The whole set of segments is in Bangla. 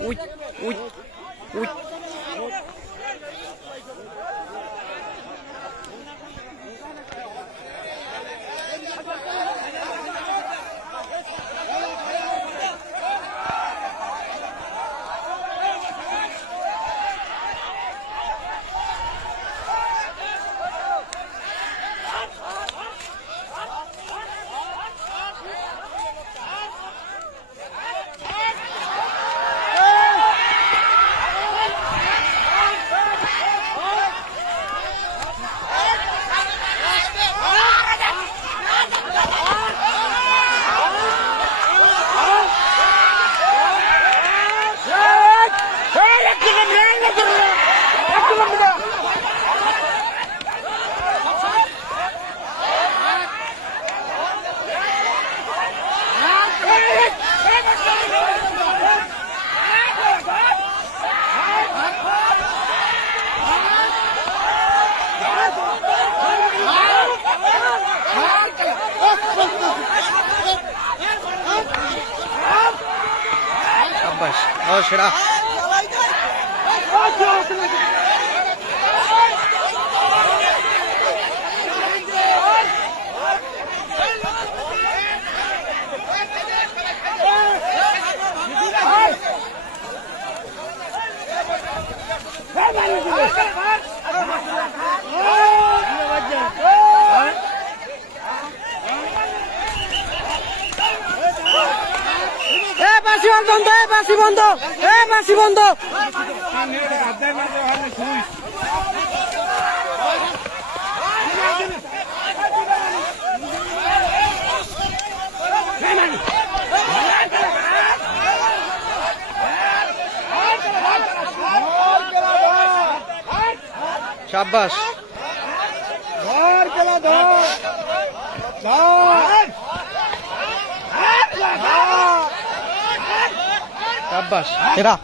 We we we Abbas, oh será. বাসি বন্ধ বাসি বন্ধ বাসি বন্ধ শাবাশ ধর খেলা ধর ধর শাবাশ এরা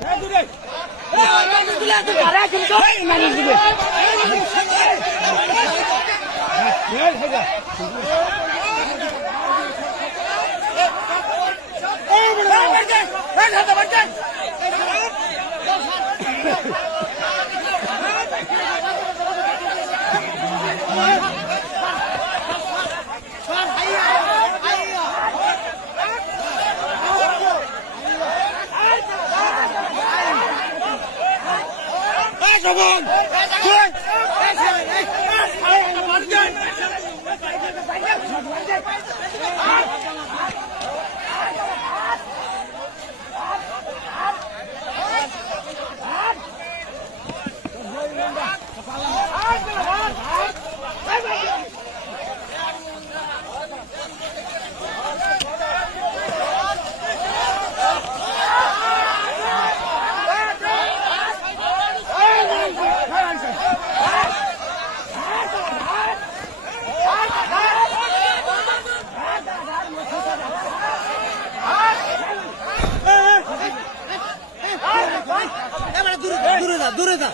দূরে যা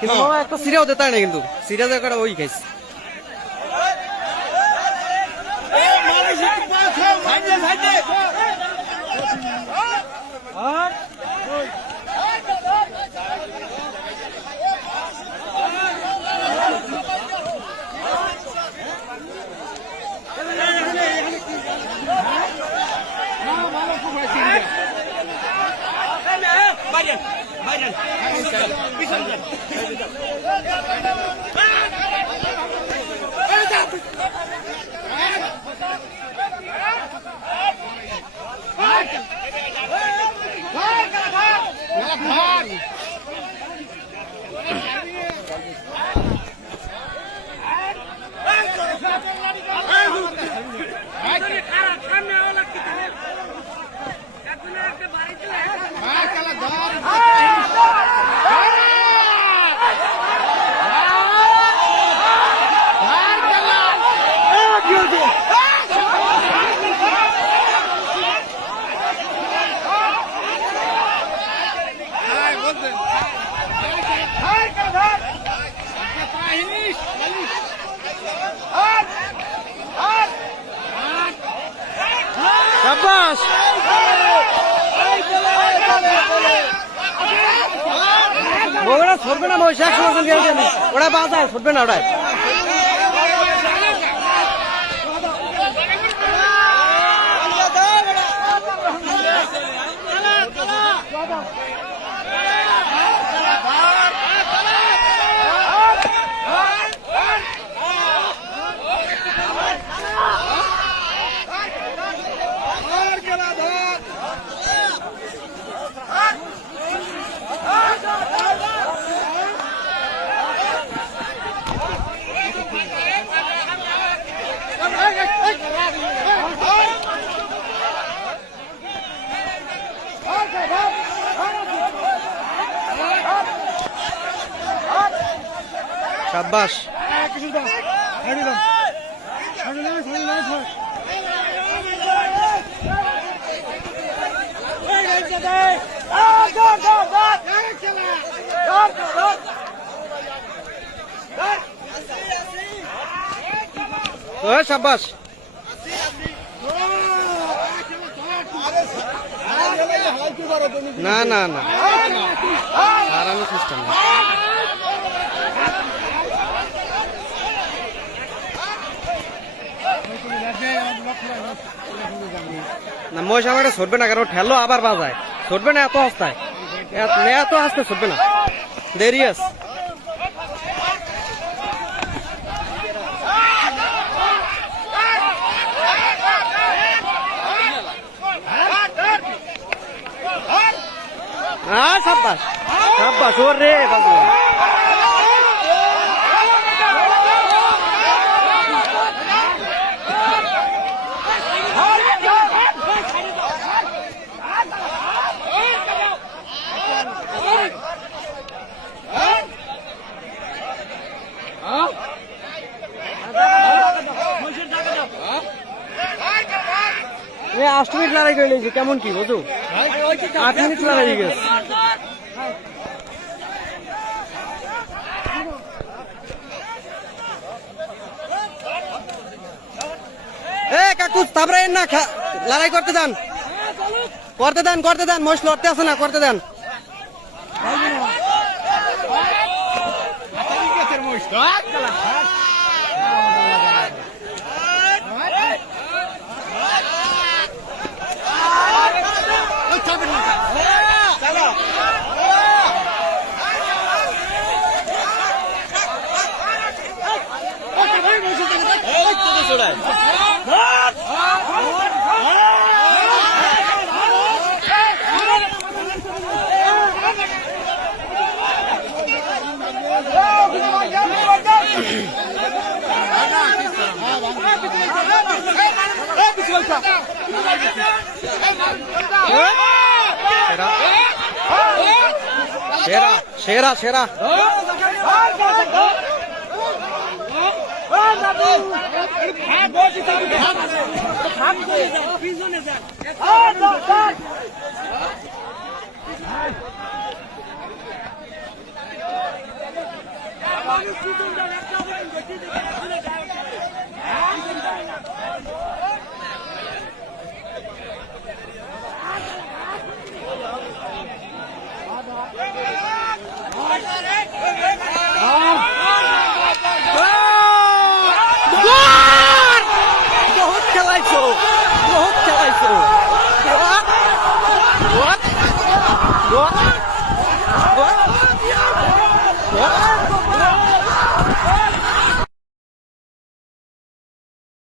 কিন্তু একটা সিরিয়াও দিতে হয় না কিন্তু সিরিয়া জায়গাটা ওই খাইছে সাব্বাস ওরা ছড়বে না মহিষ 100% গ্যারান্টি আমি ওরা বাজায় ছড়বে না ওরা সাব্বাস সাব্বাস না না না হারানো সিস্টেম না মহিষ আমাকে ছড়বে না কারণ ঠেলো আবার বাজায় ছড়বে না এত হস্তায় এত আসতে ছড়বে না দেরি আছে সাব্বাস সাব্বাস ওর রে বাবু আট মিনিট লড়াই করে নিয়েছি কেমন কি বুঝো 8 মিনিট লড়াই গেছে কাকু তারপরে না লড়াই করতে দেন মহিষ লড়তে আছে না করতে দেন সেরা সেরা What?